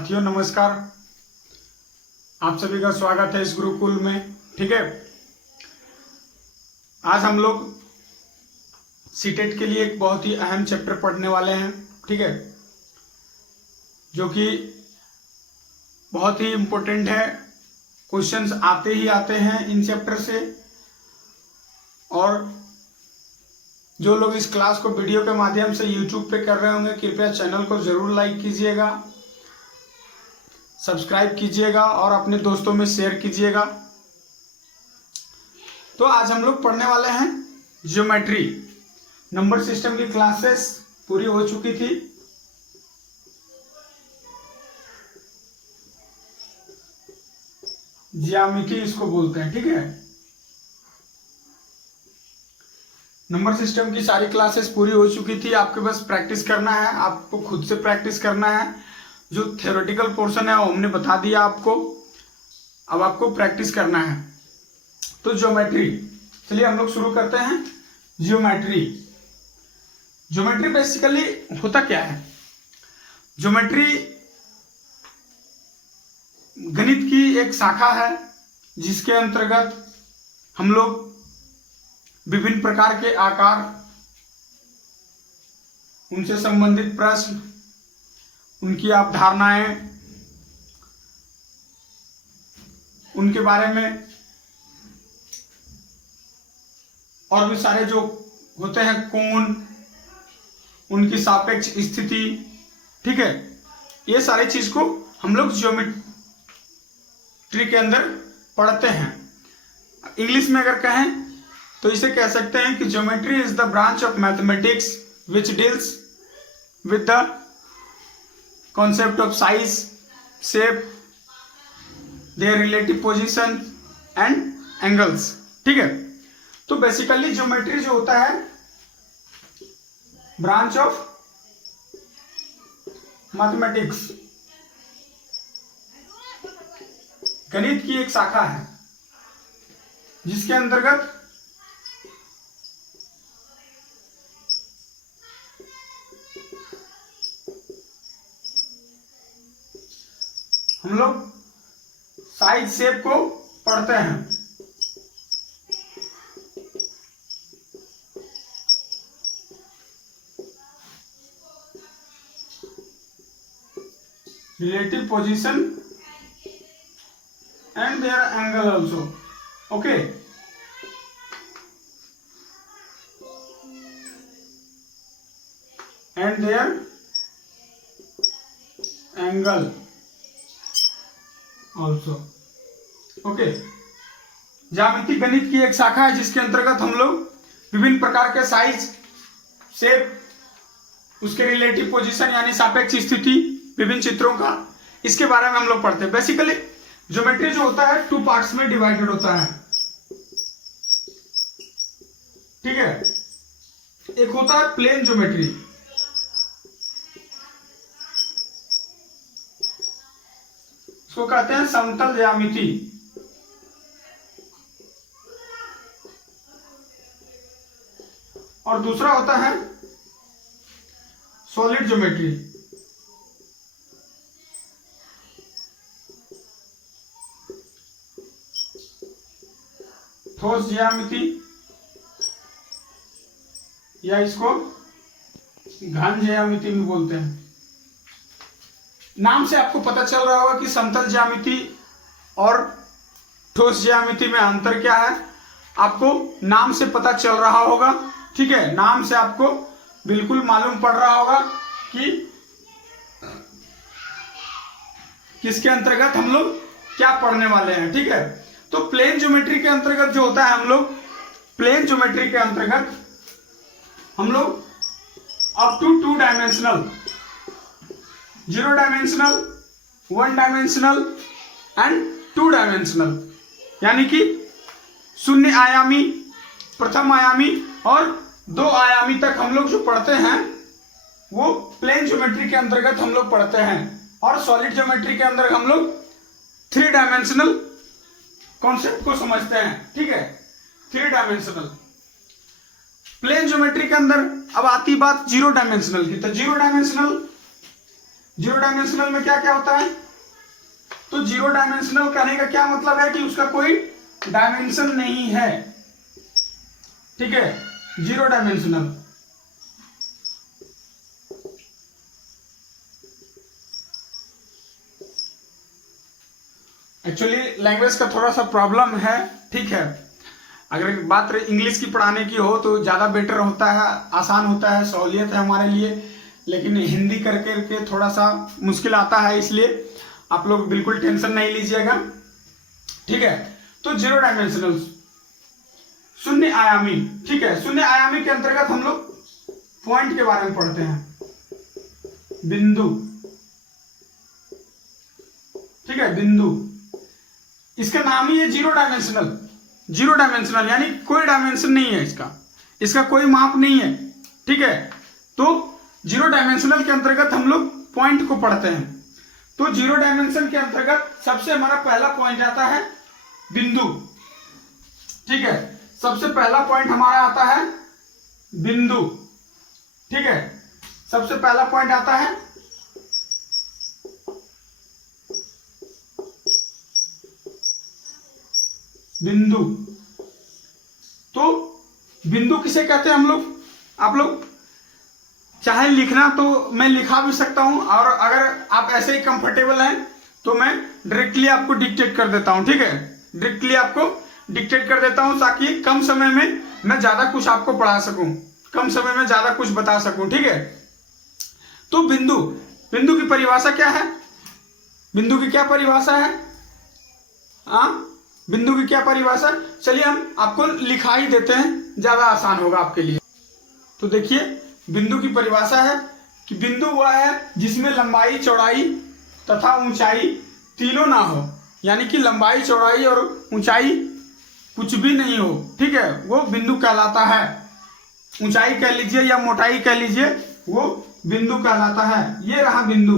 साथियों नमस्कार। आप सभी का स्वागत है इस गुरुकुल में। ठीक है, आज हम लोग सीटेट के लिए एक बहुत ही अहम चैप्टर पढ़ने वाले हैं। ठीक है, जो कि बहुत ही इम्पोर्टेंट है। क्वेश्चंस आते ही आते हैं इन चैप्टर से। और जो लोग इस क्लास को वीडियो के माध्यम से यूट्यूब पे कर रहे होंगे, कृपया चैनल को जरूर लाइक कीजिएगा, सब्सक्राइब कीजिएगा और अपने दोस्तों में शेयर कीजिएगा। तो आज हम लोग पढ़ने वाले हैं ज्योमेट्री। नंबर सिस्टम की क्लासेस पूरी हो चुकी थी। ज्यामिति इसको बोलते हैं। ठीक है, नंबर सिस्टम की सारी क्लासेस पूरी हो चुकी थी। आपके बस प्रैक्टिस करना है, आपको खुद से प्रैक्टिस करना है। जो थ्योरेटिकल पोर्शन है वो हमने बता दिया आपको, अब आपको प्रैक्टिस करना है। तो ज्योमेट्री, चलिए हम लोग शुरू करते हैं। ज्योमेट्री बेसिकली होता क्या है? ज्योमेट्री गणित की एक शाखा है जिसके अंतर्गत हम लोग विभिन्न प्रकार के आकार, उनसे संबंधित प्रश्न, उनकी अवधारणाएं, उनके बारे में और भी सारे जो होते हैं कोण, उनकी सापेक्ष स्थिति, ठीक है, ये सारी चीज को हम लोग ज्योमेट्री के अंदर पढ़ते हैं। इंग्लिश में अगर कहें तो इसे कह सकते हैं कि geometry is the branch of mathematics which deals with the concept of size, shape, there relative position and angles. ठीक है, तो बेसिकली ज्योमेट्री जो होता है ब्रांच ऑफ मैथमेटिक्स, गणित की एक शाखा है जिसके अंतर्गत हम लोग साइज, शेप को पढ़ते हैं। Relative position and their angle also. Okay, and their angle also. Okay, ज्यामिति गणित की एक शाखा है जिसके अंतर्गत हम लोग विभिन्न प्रकार के साइज, शेप, उसके रिलेटिव पोजीशन यानी सापेक्ष स्थिति, विभिन्न चित्रों का, इसके बारे में हम लोग पढ़ते हैं। बेसिकली ज्योमेट्री जो होता है 2 पार्ट्स में डिवाइडेड होता है। ठीक है, एक होता है प्लेन ज्योमेट्री, इसको कहते हैं समतल ज्यामिति। और दूसरा होता है सॉलिड ज्योमेट्री। ठोस ज्यामिति या इसको घन ज्यामिति भी बोलते हैं। नाम से आपको पता चल रहा होगा कि समतल ज्यामिति और ठोस ज्यामिति में अंतर क्या है, आपको नाम से पता चल रहा होगा। ठीक है, नाम से आपको बिल्कुल मालूम पड़ रहा होगा कि किसके अंतर्गत हम लोग क्या पढ़ने वाले हैं। ठीक है, तो प्लेन ज्योमेट्री के अंतर्गत जो होता है, हम लोग प्लेन ज्योमेट्री के अंतर्गत हम लोग up to 2 dimensional, 0 dimensional, 1 dimensional and 2 dimensional, यानी कि शून्य आयामी, प्रथम आयामी और 2 आयामी तक हम लोग जो पढ़ते हैं वो प्लेन ज्योमेट्री के अंतर्गत हम लोग पढ़ते हैं। और सॉलिड ज्योमेट्री के अंदर हम लोग 3 डायमेंशनल कॉन्सेप्ट को समझते हैं। ठीक है, 3 डायमेंशनल। प्लेन ज्योमेट्री के अंदर अब आती बात 0 डायमेंशनल की। तो 0 जीरो डायमेंशनल में क्या क्या होता है? तो जीरो डायमेंशनल कहने का क्या मतलब है कि उसका कोई डायमेंशन नहीं है, ठीक है, जीरो डायमेंशनल। एक्चुअली लैंग्वेज का थोड़ा सा प्रॉब्लम है, ठीक है। अगर बात इंग्लिश की पढ़ाने की हो तो ज़्यादा बेटर होता है, आसान होता है, सहूलियत है हमारे लिए, लेकिन हिंदी करके के थोड़ा सा मुश्किल आता है, इसलिए आप लोग बिल्कुल टेंशन नहीं लीजिएगा, ठीक है। तो जीरो डायमेंशनल, शून्य आयामी, ठीक है। शून्य आयामी के अंतर्गत हम लोग पॉइंट के बारे में पढ़ते हैं, बिंदु, ठीक है, बिंदु। इसका नाम ही है जीरो डायमेंशनल। जीरो डायमेंशनल यानी कोई डायमेंशन नहीं है इसका कोई माप नहीं है, ठीक है। तो जीरो डायमेंशनल के अंतर्गत हम लोग पॉइंट को पढ़ते हैं। तो जीरो डायमेंशन के अंतर्गत सबसे हमारा पहला पॉइंट आता है बिंदु, ठीक है। सबसे पहला पॉइंट हमारा आता है बिंदु, ठीक है। सबसे पहला पॉइंट आता है बिंदु। तो बिंदु किसे कहते हैं हम लोग? आप लोग चाहे लिखना तो मैं लिखा भी सकता हूं, और अगर आप ऐसे ही कंफर्टेबल हैं तो मैं डायरेक्टली आपको डिक्टेट कर देता हूं, ठीक है। डायरेक्टली आपको डिक्टेट कर देता हूं ताकि कम समय में मैं ज्यादा कुछ आपको पढ़ा सकूं, कम समय में ज्यादा कुछ बता सकूं, ठीक है। तो बिंदु, बिंदु की परिभाषा क्या है? बिंदु की क्या परिभाषा है? बिंदु की क्या परिभाषा? चलिए हम आपको लिखा ही देते हैं, ज्यादा आसान होगा आपके लिए। तो देखिए, बिंदु की परिभाषा है कि बिंदु वह है जिसमें लंबाई, चौड़ाई तथा ऊंचाई तीनों ना हो, यानी कि लंबाई, चौड़ाई और ऊंचाई कुछ भी नहीं हो, ठीक है, वो बिंदु कहलाता है। ऊंचाई कह लीजिए या मोटाई कह लीजिए, वो बिंदु कहलाता है। ये रहा बिंदु,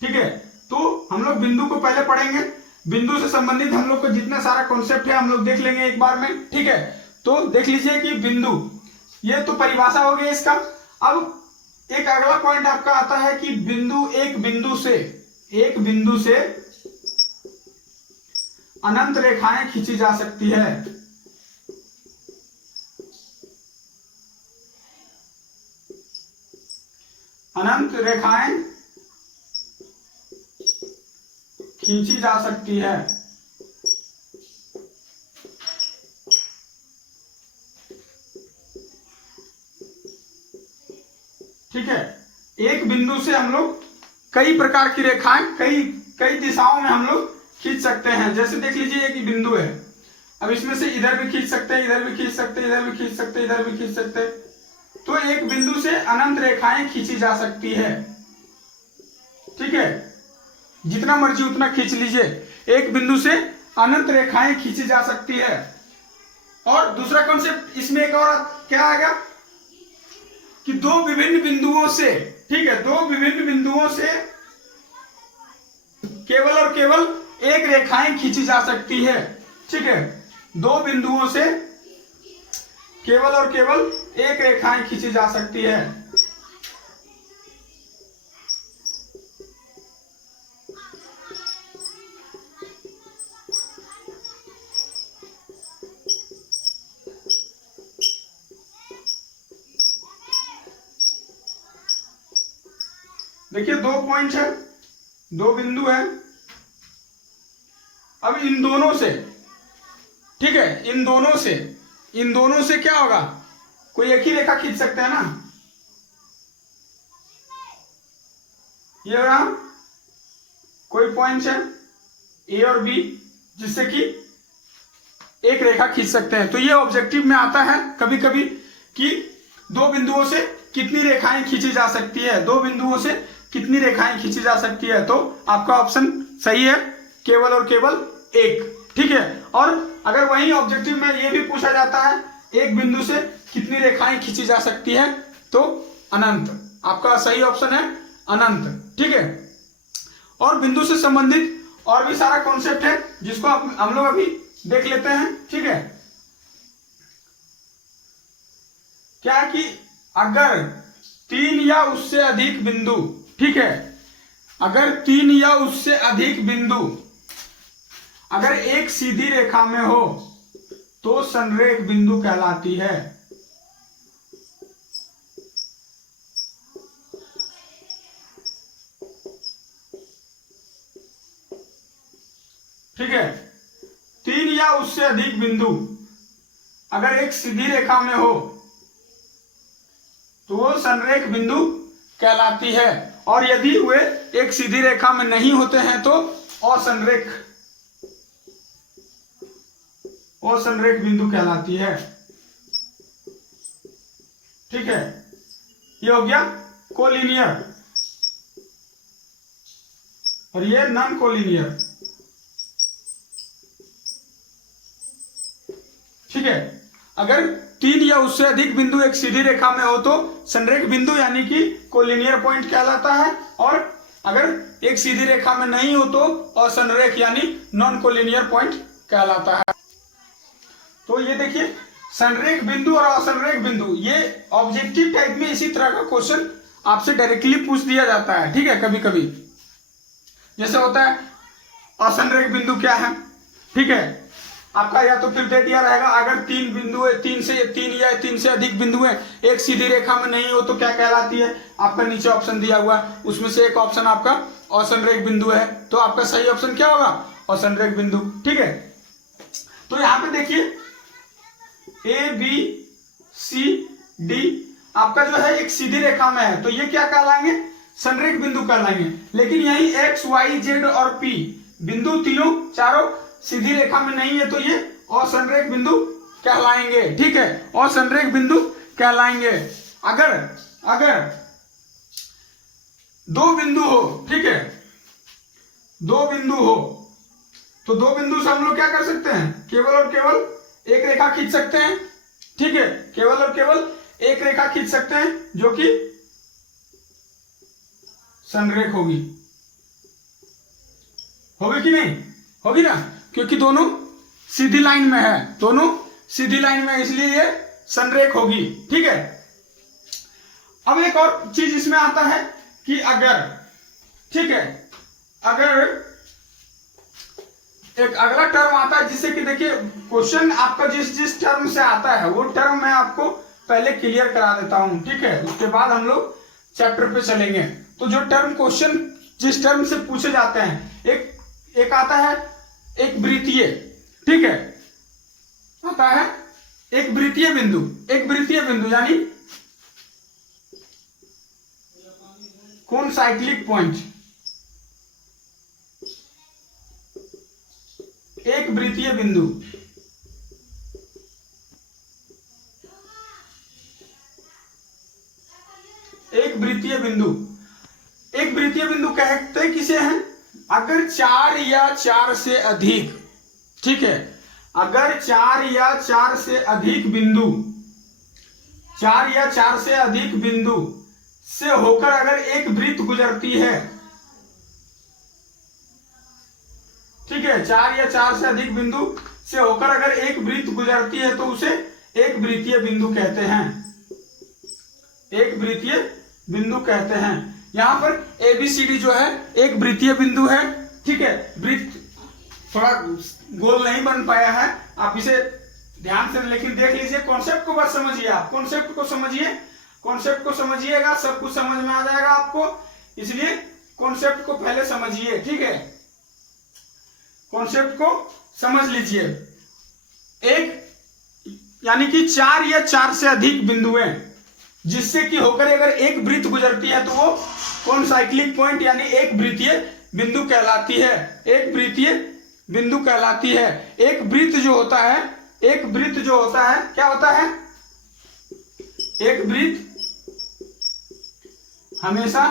ठीक है। तो हम लोग बिंदु को पहले पढ़ेंगे, बिंदु से संबंधित हम लोग को जितना सारा कॉन्सेप्ट है हम लोग देख लेंगे एक बार में, ठीक है। तो देख लीजिए कि बिंदु, ये तो परिभाषा हो गई इसका। अब एक अगला पॉइंट आपका आता है कि बिंदु, एक बिंदु से अनंत रेखाएं खींची जा सकती है। अनंत रेखाएं खींची जा सकती है, ठीक है। एक बिंदु से हम लोग कई प्रकार की रेखाएं कई दिशाओं में हम लोग खींच सकते हैं। जैसे देख लीजिए एक बिंदु है, अब इसमें से इधर भी खींच सकते हैं, इधर भी खींच सकते हैं, इधर भी खींच सकते हैं, इधर भी खींच सकते हैं। तो एक बिंदु से अनंत रेखाएं खींची जा सकती है, ठीक है। जितना मर्जी उतना खींच लीजिए, एक बिंदु से अनंत रेखाएं खींची जा सकती है। और दूसरा कॉन्सेप्ट इसमें एक और क्या आएगा कि दो विभिन्न बिंदुओं से, ठीक है, दो विभिन्न बिंदुओं से केवल और केवल एक रेखाएं खींची जा सकती है, ठीक है। दो बिंदुओं से केवल और केवल एक रेखाएं खींची जा सकती है। देखिए दो पॉइंट है, दो बिंदु है। अब इन दोनों से, ठीक है, इन दोनों से क्या होगा? कोई एक ही रेखा खींच सकते हैं ना। ये रहा कोई पॉइंट है ए और बी, जिससे कि एक रेखा खींच सकते हैं। तो ये ऑब्जेक्टिव में आता है कभी कभी कि दो बिंदुओं से कितनी रेखाएं खींची जा सकती है, दो बिंदुओं से कितनी रेखाएं खींची जा सकती है। तो आपका ऑप्शन सही है, केवल और केवल एक, ठीक है। और अगर वही ऑब्जेक्टिव में ये भी पूछा जाता है एक बिंदु से कितनी रेखाएं खींची जा सकती है, तो अनंत, आपका सही ऑप्शन है अनंत, ठीक है। और बिंदु से संबंधित और भी सारा कॉन्सेप्ट है जिसको हम लोग अभी देख लेते हैं, ठीक है। क्या कि अगर तीन या उससे अधिक बिंदु ठीक है, अगर 3 या उससे अधिक बिंदु अगर एक सीधी रेखा में हो तो संरेख बिंदु कहलाती है। ठीक है, 3 या उससे अधिक बिंदु अगर एक सीधी रेखा में हो तो वो संरेख बिंदु कहलाती है, और यदि वे एक सीधी रेखा में नहीं होते हैं तो असंरेख बिंदु कहलाती है। ठीक है, ये हो गया कोलिनियर और ये नॉन कोलिनियर। ठीक है, अगर 3 या उससे अधिक बिंदु एक सीधी रेखा में हो तो संरेख बिंदु यानी कि कोलिनियर पॉइंट कहलाता है, और अगर एक सीधी रेखा में नहीं हो तो असंरेख यानी नॉन कोलिनियर पॉइंट कहलाता है। तो ये देखिए, संरेख बिंदु और असंरेख बिंदु, ये ऑब्जेक्टिव टाइप में इसी तरह का क्वेश्चन आपसे डायरेक्टली पूछ दिया जाता है। ठीक है, कभी कभी जैसे होता है असंरेख बिंदु क्या है। ठीक है, आपका या तो फिर दे दिया रहेगा अगर 3 बिंदु है, 3 से अधिक बिंदु है एक सीधी रेखा में नहीं हो तो क्या कहलाती है। आपका नीचे ऑप्शन दिया हुआ, उसमें से एक ऑप्शन आपका असंरेख बिंदु है, तो आपका सही ऑप्शन क्या होगा, असंरेख बिंदु। ठीक है, तो यहां पे देखिए ABCD आपका जो है एक सीधी रेखा में है तो ये क्या कहलाएंगे, संरेख बिंदु कहलाएंगे। लेकिन यही X, Y, Z और P बिंदु तीनों चारों सीधी रेखा में नहीं है तो ये असंरेख बिंदु कहलाएंगे। ठीक है, असंरेख बिंदु कहलाएंगे। अगर 2 बिंदु हो, ठीक है, 2 बिंदु हो तो 2 बिंदु से हम लोग क्या कर सकते हैं, केवल और केवल एक रेखा खींच सकते हैं। ठीक है, केवल और केवल एक रेखा खींच सकते हैं जो कि संरेख होगी कि नहीं, होगी ना, क्योंकि दोनों सीधी लाइन में है, दोनों सीधी लाइन में, इसलिए ये संरेख होगी। ठीक है, अब एक और चीज इसमें आता है कि अगर, ठीक है, अगर एक अगला टर्म आता है जिससे कि देखिए क्वेश्चन आपका जिस टर्म से आता है वो टर्म मैं आपको पहले क्लियर करा देता हूं। ठीक है, उसके बाद हम लोग चैप्टर पे चलेंगे। तो जो टर्म क्वेश्चन जिस टर्म से पूछे जाते हैं, एक आता है एक वृत्तीय, ठीक है, आता है एक वृत्तीय बिंदु यानी कौन साइक्लिक पॉइंट, एक वृत्तीय बिंदु, एक वृत्तीय बिंदु कहते किसे हैं, अगर 4 या 4 से अधिक, ठीक है, अगर 4 या 4 से अधिक बिंदु, 4 या 4 से अधिक बिंदु से होकर अगर एक वृत्त गुजरती है, ठीक है, 4 या 4 से अधिक बिंदु से होकर अगर एक वृत्त गुजरती है तो उसे एक वृत्तीय बिंदु कहते हैं, एक वृत्तीय बिंदु कहते हैं। यहां पर ABCD जो है एक वृत्तीय बिंदु है। ठीक है, वृत्त थोड़ा गोल नहीं बन पाया है, आप इसे ध्यान से लेकिन देख लीजिए, कॉन्सेप्ट को बस समझिए, आप कॉन्सेप्ट को समझिएगा, सब कुछ समझ में आ जाएगा आपको, इसलिए कॉन्सेप्ट को पहले समझिए। ठीक है, कॉन्सेप्ट को समझ लीजिए। एक यानी कि 4 या 4 से अधिक बिंदुएं जिससे कि होकर अगर एक वृत्त गुजरती है तो वो कौन साइक्लिक पॉइंट यानी एक वृत्तीय बिंदु कहलाती है, एक वृत्तीय बिंदु कहलाती है। एक वृत्त जो होता है क्या होता है, एक वृत्त हमेशा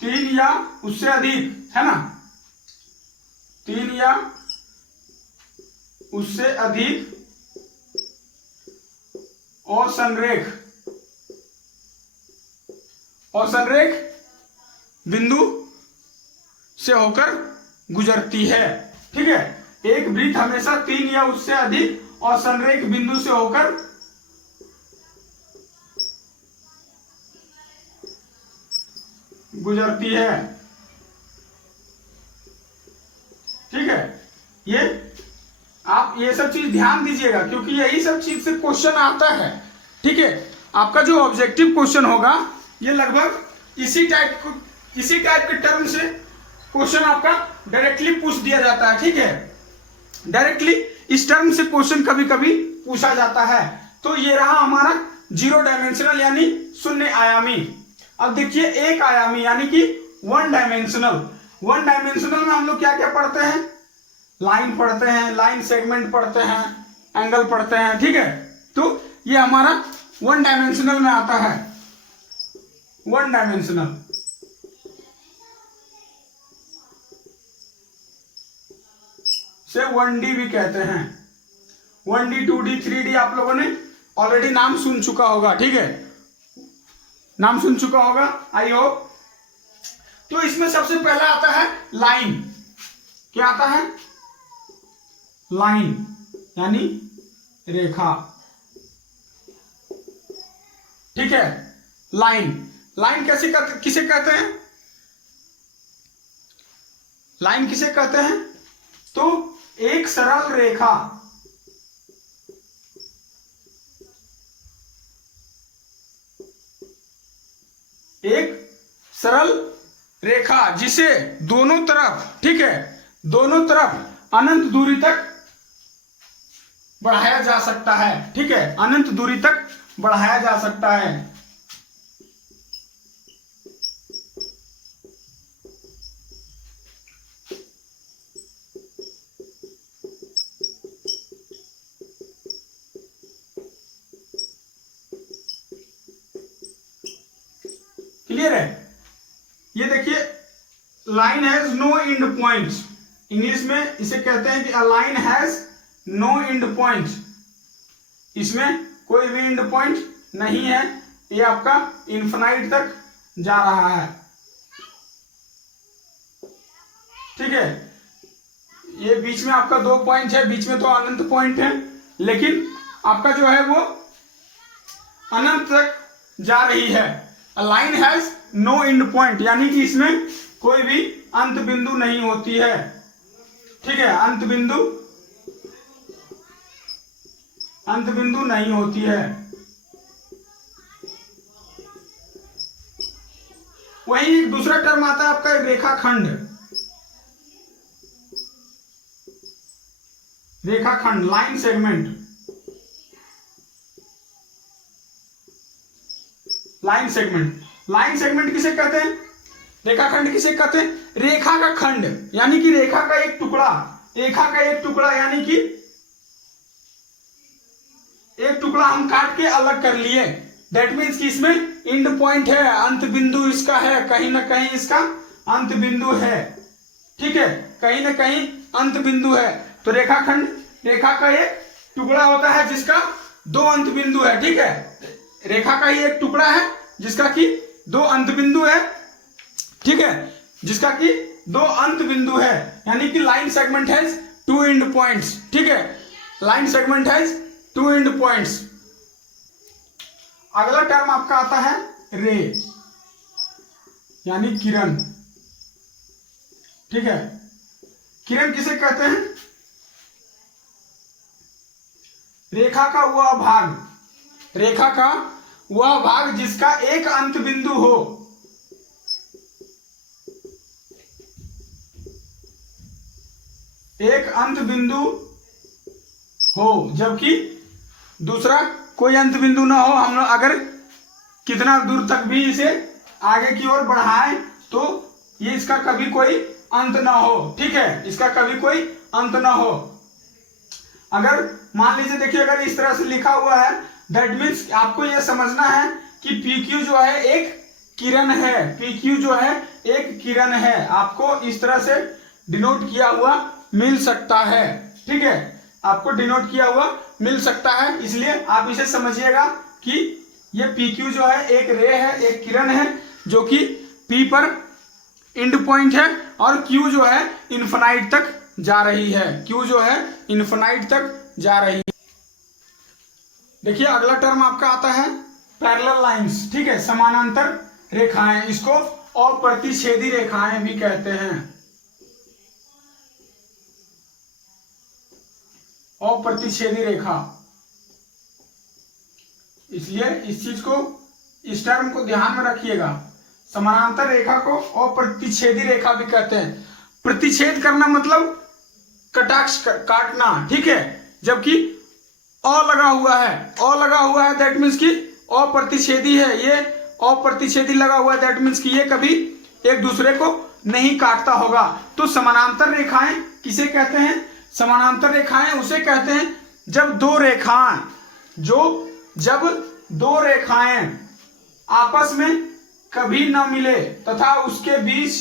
3 या उससे अधिक, है ना, 3 या उससे अधिक असंरेख बिंदु से होकर गुजरती है। ठीक है, एक वृत्त हमेशा 3 या उससे अधिक असंरेख बिंदु से होकर गुजरती है। ठीक है, ये आप ये सब चीज ध्यान दीजिएगा क्योंकि यही सब चीज से क्वेश्चन आता है। ठीक है, आपका जो ऑब्जेक्टिव क्वेश्चन होगा ये लगभग इसी टाइप के टर्म से क्वेश्चन आपका डायरेक्टली पूछ दिया जाता है। ठीक है, डायरेक्टली इस टर्म से क्वेश्चन कभी कभी पूछा जाता है। तो ये रहा हमारा 0 डायमेंशनल यानी शून्य आयामी। अब देखिए एक आयामी यानी कि 1 डायमेंशनल। 1 डायमेंशनल में हम लोग क्या क्या पढ़ते हैं? लाइन पढ़ते हैं, लाइन सेगमेंट पढ़ते हैं, एंगल पढ़ते हैं। ठीक है, तो ये हमारा 1 डायमेंशनल में आता है। 1 डायमेंशनल से 1D भी कहते हैं। 1D 2D 3D आप लोगों ने ऑलरेडी नाम सुन चुका होगा। ठीक है, नाम सुन चुका होगा आई होप। तो इसमें सबसे पहला आता है लाइन। क्या आता है? लाइन यानी रेखा। ठीक है, लाइन। लाइन किसे कहते हैं? लाइन किसे कहते हैं? तो एक सरल रेखा, एक सरल रेखा जिसे दोनों तरफ, ठीक है, दोनों तरफ अनंत दूरी तक बढ़ाया जा सकता है। ठीक है, अनंत दूरी तक बढ़ाया जा सकता है। क्लियर है? ये देखिए, line has no end points. English में इसे कहते हैं कि a line has no end point. इसमें कोई भी एंड पॉइंट नहीं है, ये आपका इन्फिनाइट तक जा रहा है। ठीक है, ये बीच में आपका 2 पॉइंट है, बीच में तो अनंत पॉइंट है, लेकिन आपका जो है वो अनंत तक जा रही है। A line has no end point यानी कि इसमें कोई भी अंत बिंदु नहीं होती है। ठीक है, अंत बिंदु नहीं होती है। वही एक दूसरा टर्म आता है आपका रेखाखंड। रेखाखंड, line segment. Line segment, line segment किसे कहते हैं? रेखाखंड किसे कहते हैं? रेखा का खंड यानी कि रेखा का एक टुकड़ा। रेखा का एक टुकड़ा यानी कि एक टुकड़ा हम काट के अलग कर लिए। दैट मीन्स कि इसमें एंड पॉइंट है, अंत बिंदु इसका है, कहीं ना कहीं इसका अंत बिंदु है। ठीक है, कहीं ना कहीं अंत बिंदु है। तो रेखाखंड रेखा का एक टुकड़ा होता है जिसका 2 अंत बिंदु है। ठीक है, रेखा का ही एक टुकड़ा है जिसका कि 2 अंत बिंदु है। ठीक है, जिसका कि 2 अंत बिंदु है, यानी कि line segment has 2 and points. ठीक है, line segment has 2 and points. अगला टर्म आपका आता है रे यानी किरण। ठीक है, किरण किसे कहते हैं? रेखा का वह भाग, रेखा का वह भाग जिसका एक अंत बिंदु हो। एक अंत बिंदु हो जबकि दूसरा कोई अंत बिंदु ना हो। हम लोग अगर कितना दूर तक भी इसे आगे की ओर बढ़ाएं तो ये इसका कभी कोई अंत ना हो। ठीक है, इसका कभी कोई अंत ना हो। अगर मान लीजिए, देखिए, अगर इस तरह से लिखा हुआ है, दैट मीन्स आपको यह समझना है कि PQ जो है एक किरण है। PQ जो है एक किरण है, आपको इस तरह से डिनोट किया हुआ मिल सकता है। ठीक है, आपको डिनोट किया हुआ मिल सकता है, इसलिए आप इसे समझिएगा कि ये PQ जो है एक रे है, एक किरण है जो कि P पर एंड पॉइंट है और Q जो है इन्फिनाइट तक जा रही है। Q जो है इन्फिनाइट तक जा रही है। देखिए, अगला टर्म आपका आता है पैरेलल लाइंस। ठीक है, समानांतर रेखाएं, इसको अप्रतिच्छेदी रेखाएं भी कहते हैं। अप्रतिच्छेदी रेखा, इसलिए इस चीज को, इस टर्म को ध्यान में रखिएगा। समानांतर रेखा को अप्रतिच्छेदी रेखा भी कहते हैं। प्रतिच्छेद करना मतलब कटाक्ष काटना, ठीक है। जबकि अ लगा हुआ है, अ लगा हुआ है दैट मीन्स कि अप्रतिच्छेदी है। ये अप्रतिच्छेदी लगा हुआ है दैट मीन्स कि ये कभी एक दूसरे को नहीं काटता होगा। तो समानांतर रेखाएं किसे कहते हैं? समानांतर रेखाएं उसे कहते हैं जब दो रेखाएं आपस में कभी न मिले तथा उसके बीच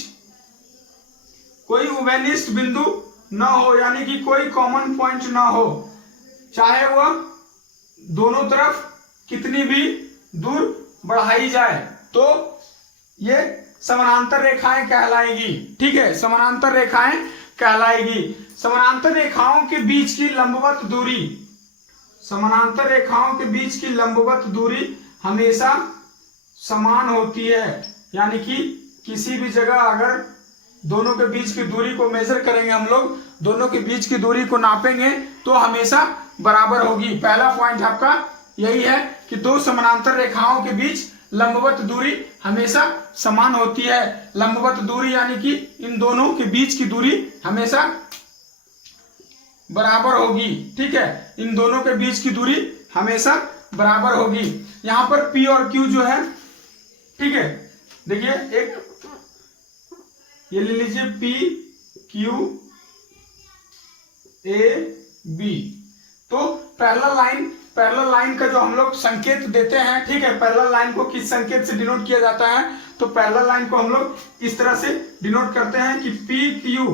कोई उभयनिष्ठ बिंदु न हो, यानी कि कोई कॉमन पॉइंट न हो, चाहे वह दोनों तरफ कितनी भी दूर बढ़ाई जाए, तो ये समानांतर रेखाएं कहलाएगी, ठीक है। समानांतर रेखाएं कहलाएगी। समानांतर रेखाओं के बीच की लंबवत दूरी, समानांतर रेखाओं के बीच की लंबवत दूरी हमेशा समान होती है। यानी कि किसी भी जगह अगर दोनों के बीच की दूरी को मेजर करेंगे, हम लोग दोनों के बीच की दूरी को नापेंगे तो हमेशा बराबर होगी। पहला पॉइंट आपका यही है कि दो समानांतर रेखाओं के बीच लंबवत दूरी हमेशा समान होती है। लंबवत दूरी यानी कि इन दोनों के बीच की दूरी हमेशा बराबर होगी, ठीक है। इन दोनों के बीच की दूरी हमेशा बराबर होगी। यहां पर P और Q जो है, ठीक है, देखिए एक ये ले लीजिए P Q A B। तो पैरेलल लाइन का जो हम लोग संकेत देते हैं, ठीक है, पैरेलल लाइन को किस संकेत से डिनोट किया जाता है? तो पैरेलल लाइन को हम लोग इस तरह से डिनोट करते हैं कि P Q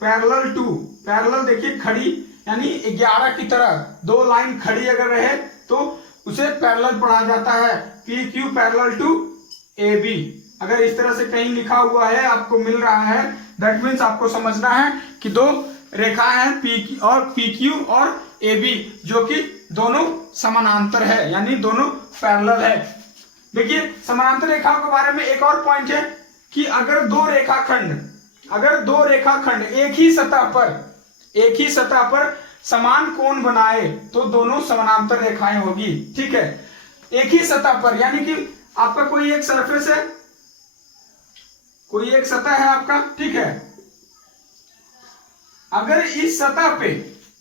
parallel to, parallel देखिए खड़ी, यानी 11 की तरह दो लाइन खड़ी अगर रहे तो उसे पैरेलल पढ़ा जाता है। P Q parallel to A B। अगर इस तरह से कहीं लिखा हुआ है, आपको मिल रहा है, दैट मीन्स आपको समझना है कि दो रेखा है P Q और A B जो कि दोनों समानांतर है, यानी दोनों पैरेलल है। देखिए समानांतर रेखाओं के बारे में एक और पॉइंट है कि अगर दो रेखाखंड एक ही सतह पर समान कोण बनाए तो दोनों समानांतर रेखाएं होगी, ठीक है। एक ही सतह पर, यानी कि आपका कोई एक सरफेस है, कोई एक सतह है आपका, ठीक है। अगर इस सतह पे,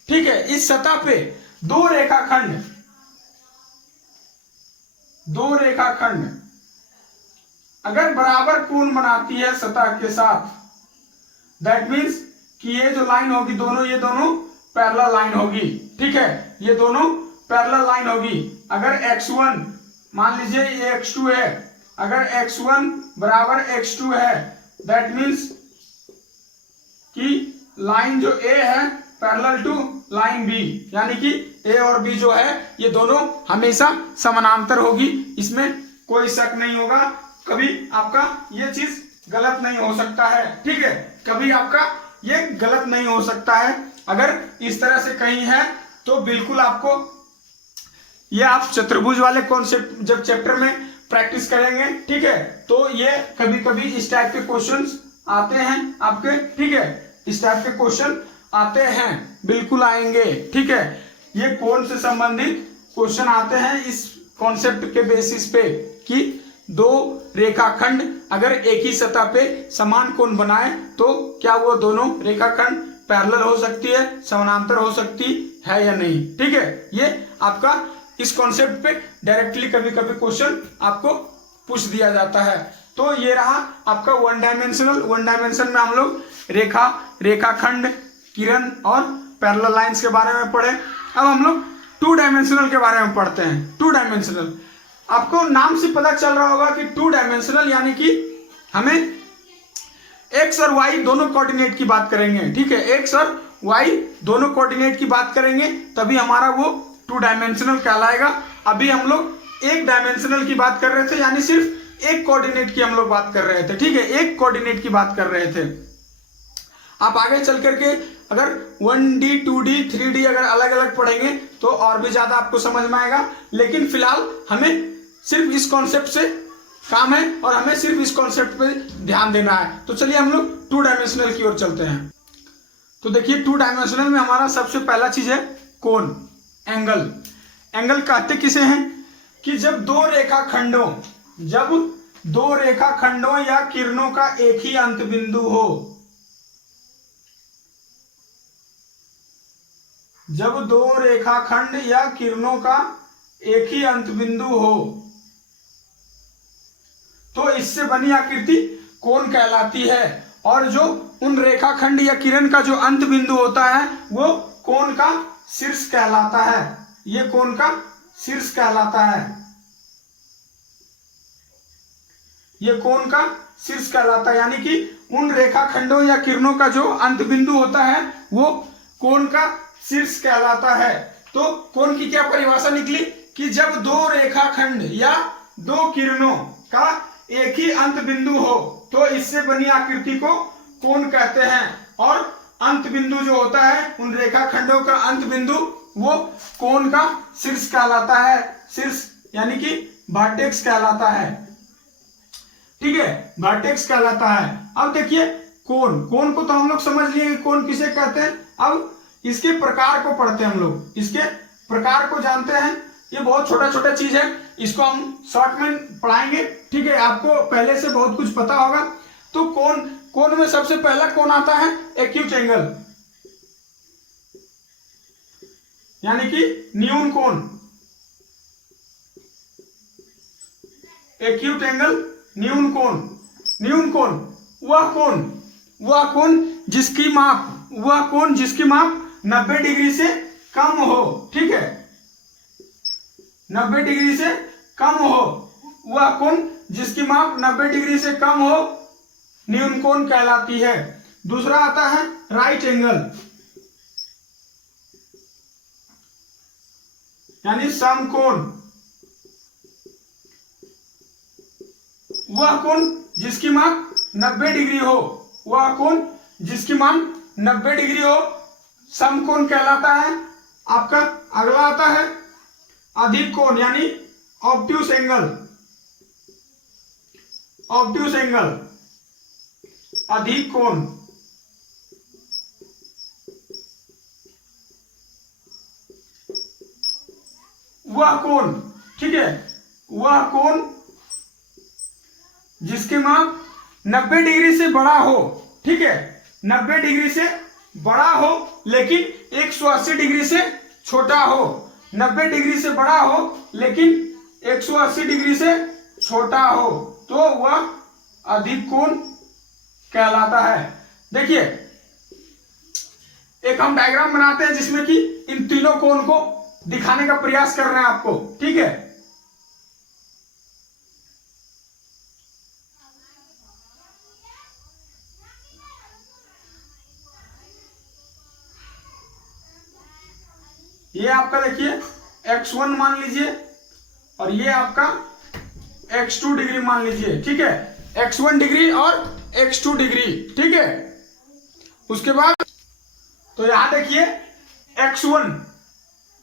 ठीक है, इस सतह पे दो रेखाखंड अगर बराबर कोण बनाती है सतह के साथ, दैट मीन्स कि ये जो लाइन होगी ये दोनों पैरेलल लाइन होगी, ठीक है, ये दोनों पैरेलल लाइन होगी। अगर x1 मान लीजिए ये x2 है, अगर x1 बराबर x2 है, दैट मीन्स कि लाइन जो A है पैरेलल टू लाइन B, यानी कि A और B जो है ये दोनों हमेशा समानांतर होगी। इसमें कोई शक नहीं होगा, कभी आपका ये चीज गलत नहीं हो सकता है, ठीक है, कभी आपका ये गलत नहीं हो सकता है। अगर इस तरह से कहीं है तो बिल्कुल आपको ये आप चतुर्भुज वाले कॉन्सेप्ट जब चैप्टर में प्रैक्टिस करेंगे, ठीक है, तो ये कभी कभी इस टाइप के क्वेश्चंस आते हैं आपके, ठीक है, इस टाइप के क्वेश्चन आते हैं, बिल्कुल आएंगे, ठीक है। ये कोण से संबंधित क्वेश्चन आते हैं इस कॉन्सेप्ट के बेसिस पे कि दो रेखाखंड अगर एक ही सतह पे समान कोण बनाए तो क्या वो दोनों रेखाखंड पैरेलल हो सकती है, समानांतर हो सकती है या नहीं, ठीक है। ये आपका इस कॉन्सेप्ट पे डायरेक्टली कभी कभी क्वेश्चन आपको पूछ दिया जाता है। तो ये रहा आपका वन डायमेंशन में हम लोग रेखाखंड, किरण और पैरेलल लाइंस के बारे में पढ़े। अब हम लोग 2 डायमेंशनल के बारे में पढ़ते हैं। 2 डायमेंशनल, आपको नाम से पता चल रहा होगा कि 2 डायमेंशनल यानी कि हमें एक्स और वाई दोनों कोऑर्डिनेट की बात करेंगे, ठीक है, एक्स और वाई दोनों कोऑर्डिनेट की बात करेंगे तभी हमारा वो 2 डायमेंशनल कहलाएगा। अभी हम लोग 1 डायमेंशनल की बात कर रहे थे, यानी सिर्फ एक कोऑर्डिनेट की हम लोग बात कर रहे थे, ठीक है, एक कोऑर्डिनेट की बात कर रहे थे। आप आगे चल करके अगर 1D 2D 3D अगर अलग अलग पढ़ेंगे तो और भी ज्यादा आपको समझ में आएगा, लेकिन फिलहाल हमें सिर्फ इस कॉन्सेप्ट से काम है और हमें सिर्फ इस कॉन्सेप्ट पे ध्यान देना है। तो चलिए हम लोग टू डायमेंशनल की ओर चलते हैं। तो देखिए टू डायमेंशनल में हमारा सबसे पहला चीज है कोण, एंगल। एंगल कहते किसे हैं कि जब दो रेखाखंडों या किरणों का एक ही अंत बिंदु हो, जब दो रेखाखंड या किरणों का एक ही अंत बिंदु हो तो इससे बनी आकृति कोण कहलाती है। और जो उन रेखाखंड या किरण का जो अंत बिंदु होता है वो कोण का शीर्ष कहलाता है। ये कोण का शीर्ष कहलाता है, ये कोण का शीर्ष कहलाता है। यानी कि उन रेखाखंडों या किरणों का जो अंत बिंदु होता है वो कोण का शीर्ष कहलाता है। तो कोण की क्या परिभाषा निकली कि जब दो रेखाखंड या दो किरणों का एक ही अंत बिंदु हो तो इससे बनी आकृति को कोण कहते हैं। और अंत बिंदु जो होता है उन रेखाखंडों का अंत बिंदु वो कोण का शीर्ष कहलाता है। शीर्ष यानी कि वर्टेक्स कहलाता है, ठीक है, वर्टेक्स कहलाता है। अब देखिए कोण को तो हम लोग समझ लिए कोण किसे कहते हैं। अब इसके प्रकार को पढ़ते हैं हम लोग, इसके प्रकार को जानते हैं। ये बहुत छोटा छोटा चीज है, इसको हम शॉर्ट में पढ़ाएंगे, ठीक है। आपको पहले से बहुत कुछ पता होगा। तो कोण में सबसे पहला कोण आता है एक्यूट एंगल, यानी कि न्यून कोण। एक्यूट एंगल, न्यून कोण वह कोण जिसकी माप 90 डिग्री से कम हो, ठीक है, 90 डिग्री से कम हो, वह कोण जिसकी माप 90 डिग्री से कम हो न्यून कोण कहलाती है। दूसरा आता है राइट एंगल, यानी समकोण। वह कोण जिसकी माप 90 डिग्री हो, वह कोण जिसकी माप 90 डिग्री हो समकोण कहलाता है। आपका अगला आता है अधिक कोण, यानी ऑब्ट्यूस एंगल। अधिक कोण, वह कोण, ठीक है, वह कोण जिसके माप 90 डिग्री से बड़ा हो, ठीक है, 90 डिग्री से बड़ा हो लेकिन 180 डिग्री से छोटा हो। 90 डिग्री से बड़ा हो लेकिन 180 डिग्री से छोटा हो तो वह अधिक कोण कहलाता है। देखिए एक हम डायग्राम बनाते हैं जिसमें कि इन तीनों कोण को दिखाने का प्रयास कर रहे हैं आपको, ठीक है। ये आपका देखिए x1 मान लीजिए और ये आपका x2 डिग्री मान लीजिए, ठीक है, x1 डिग्री और x2 डिग्री, ठीक है। उसके बाद तो यहां देखिए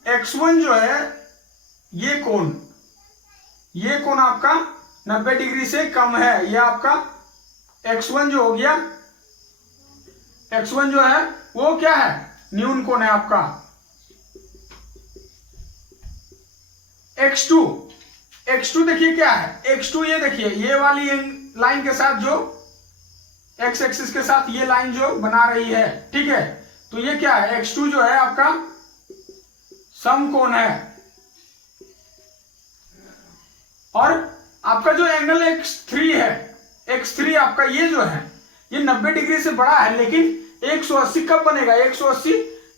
x1 जो है ये कोण आपका 90 डिग्री से कम है। ये आपका x1 जो हो गया, x1 जो है वो क्या है, न्यून कोण है आपका। x2 देखिए क्या है, x2 ये देखिए ये वाली लाइन के साथ जो x एक्सिस के साथ ये लाइन जो बना रही है, ठीक है, तो ये क्या है, x2 जो है आपका समकोण है। और आपका जो एंगल x3 है, x3 आपका ये जो है ये 90 डिग्री से बड़ा है लेकिन 180 कब बनेगा, 180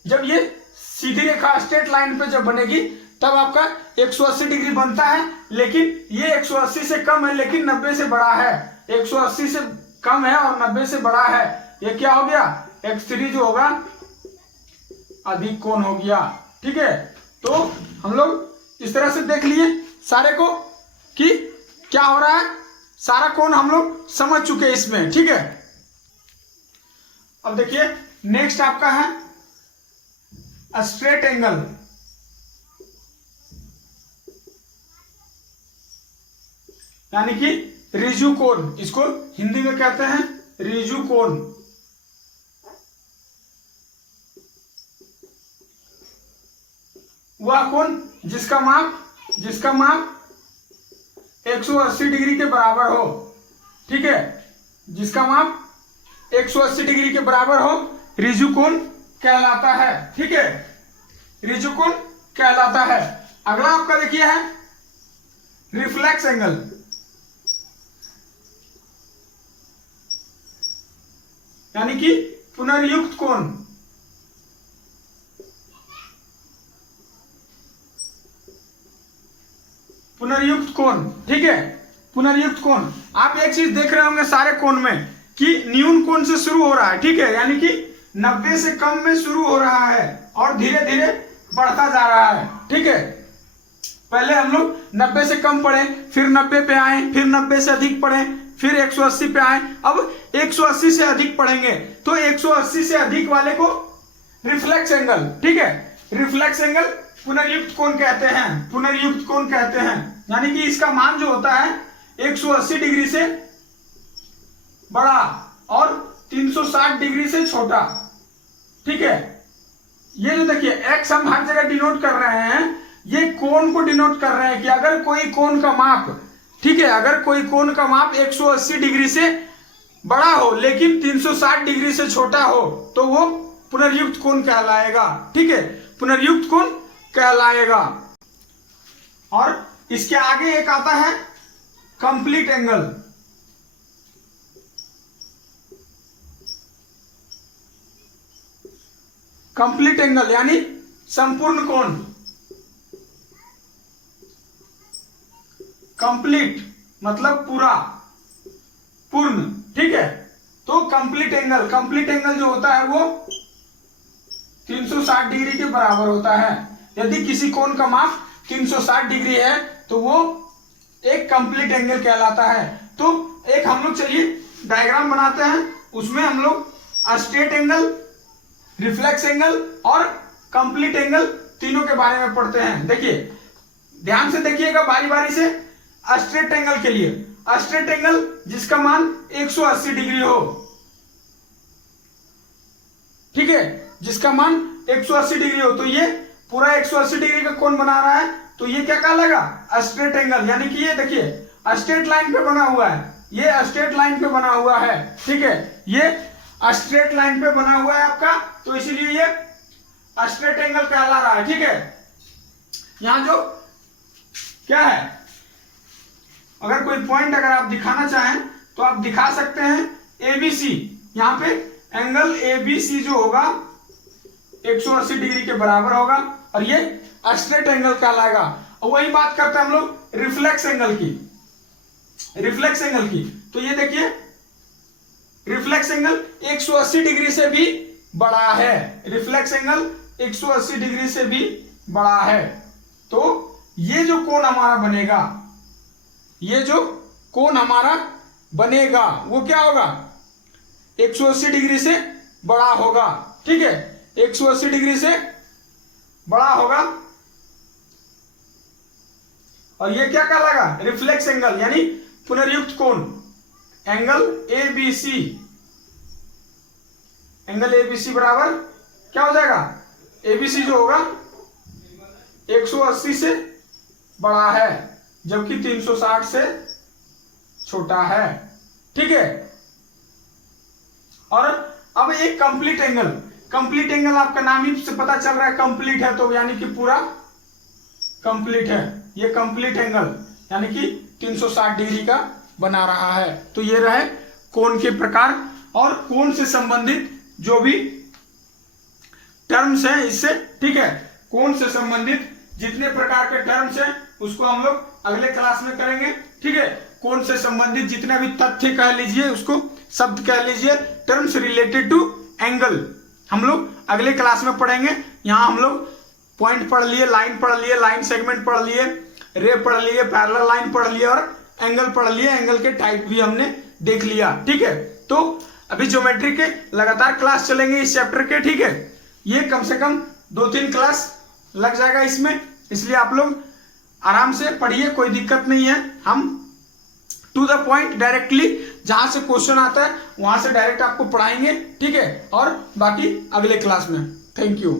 जब ये सीधी रेखा स्ट्रेट लाइन पे जब बनेगी तब आपका 180 डिग्री बनता है। लेकिन ये 180 से कम है लेकिन 90 से बड़ा है, 180 से कम है और 90 से बड़ा है। ये क्या हो गया, x3 जो होगा अधिक कोण हो गया, ठीक है। तो हम लोग इस तरह से देख लिए सारे को कि क्या हो रहा है, सारा कोण हम लोग समझ चुके हैं इसमें, ठीक है। अब देखिए नेक्स्ट आपका है स्ट्रेट एंगल। यानी कि रिजु कोण, इसको हिंदी में कहते हैं रिजु कोण। वह कोण जिसका माप 180 डिग्री के बराबर हो, ठीक है, जिसका माप 180 डिग्री के बराबर हो, रिजु कोण कहलाता है, ठीक है, रिजु कोण कहलाता है। अगला आपका देखिए है रिफ्लेक्स एंगल। यानी कि पुनर्युक्त कोण। पुनर्युक्त कोण, ठीक है, पुनर्युक्त कोण। आप एक चीज देख रहे होंगे सारे कोण में कि न्यून कोण से शुरू हो रहा है, ठीक है, यानी कि 90 से कम में शुरू हो रहा है और धीरे धीरे बढ़ता जा रहा है, ठीक है। पहले हम लोग 90 से कम पढ़े, फिर 90 पे आए, फिर 90 से अधिक पढ़े, फिर 180 पे आए, अब 180 से अधिक पढ़ेंगे। तो 180 से अधिक वाले को रिफ्लेक्स एंगल, ठीक है, रिफ्लेक्स एंगल पुनर्युक्त कोण कहते हैं, पुनर्युक्त कोण कहते हैं। यानी कि इसका मान जो होता है 180 डिग्री से बड़ा और 360 डिग्री से छोटा, ठीक है। ये जो देखिए एक्स हम हर जगह डिनोट कर रहे हैं, ये कोण को डिनोट कर रहे हैं कि अगर कोई कोण का माप, ठीक है, अगर कोई कोण का माप 180 डिग्री से बड़ा हो लेकिन 360 डिग्री से छोटा हो तो वो पुनर्युक्त कोण कहलाएगा, ठीक है, पुनर्युक्त कोण कहलाएगा। और इसके आगे एक आता है कंप्लीट एंगल। कंप्लीट एंगल यानी संपूर्ण कोण। कंप्लीट मतलब पूरा, पूर्ण, ठीक है। तो कंप्लीट एंगल जो होता है वो 360 डिग्री के बराबर होता है। यदि किसी कोण का माप 360 डिग्री है तो वो एक कंप्लीट एंगल कहलाता है। तो एक हम लोग चलिए डायग्राम बनाते हैं, उसमें हम लोग स्ट्रेट एंगल, रिफ्लेक्स एंगल और कंप्लीट एंगल तीनों के बारे में पढ़ते हैं। देखिए ध्यान से देखिएगा बारी बारी से। स्ट्रेट एंगल के लिए, स्ट्रेट एंगल जिसका मान 180 डिग्री हो, ठीक है, जिसका मान 180 डिग्री हो, तो ये पूरा 180 डिग्री का कोण बना रहा है, तो ये क्या कहलाएगा स्ट्रेट एंगल। यानी कि ये देखिए स्ट्रेट लाइन पे बना हुआ है, ये स्ट्रेट लाइन पे बना हुआ है, ठीक है, ये स्ट्रेट लाइन पे बना हुआ है आपका, तो इसीलिए ये स्ट्रेट एंगल कहला रहा है, ठीक है। यहां जो क्या है, अगर कोई पॉइंट अगर आप दिखाना चाहें तो आप दिखा सकते हैं एबीसी। यहां पे एंगल एबीसी जो होगा 180 डिग्री के बराबर होगा और ये स्ट्रेट एंगल कहलाएगा। और वही बात करते हैं हम लोग रिफ्लेक्स एंगल की, रिफ्लेक्स एंगल की। तो ये देखिए रिफ्लेक्स एंगल 180 डिग्री से भी बड़ा है, रिफ्लेक्स एंगल 180 डिग्री से भी बड़ा है। तो ये जो कोण हमारा बनेगा, ये जो कोण हमारा बनेगा वो क्या होगा 180 डिग्री से बड़ा होगा, ठीक है, 180 डिग्री से बड़ा होगा। और ये क्या कहलाएगा रिफ्लेक्स एंगल यानी पुनर्युक्त कोण। एंगल एबीसी, एंगल एबीसी बराबर क्या हो जाएगा, एबीसी जो होगा 180 से बड़ा है जबकि 360 से छोटा है, ठीक है। और अब एक कंप्लीट एंगल, कंप्लीट एंगल आपका नाम ही से पता चल रहा है कंप्लीट है, तो यानी कि पूरा कंप्लीट है। ये कंप्लीट एंगल यानी कि 360 डिग्री का बना रहा है। तो ये रहे कोण के प्रकार और कोण से संबंधित जो भी टर्म्स हैं इससे, ठीक है, कोण से संबंधित जितने प्रकार के टर्म्स हैं उसको हम लोग अगले क्लास में करेंगे, ठीक है। कोण से संबंधित जितने भी तथ्य कह लीजिए, उसको शब्द कह लीजिए, टर्म्स रिलेटेड टू एंगल हम लोग अगले क्लास में पढ़ेंगे। यहाँ हम लोग पॉइंट पढ़ लिए, लाइन पढ़ लिए, लाइन सेगमेंट पढ़ लिए, रे पढ़ लिए, पैरेलल लाइन पढ़ लिए और एंगल पढ़ लिए, एंगल के टाइप भी हमने देख लिया, ठीक है। तो अभी ज्योमेट्री के लगातार क्लास चलेंगे इस चैप्टर के, ठीक है। ये कम से कम 2-3 क्लास लग जाएगा इसमें, इसलिए आप लोग आराम से पढ़िए, कोई दिक्कत नहीं है। हम टू द पॉइंट डायरेक्टली, जहां से क्वेश्चन आता है वहां से डायरेक्ट आपको पढ़ाएंगे, ठीक है। और बाकी अगले क्लास में। Thank you.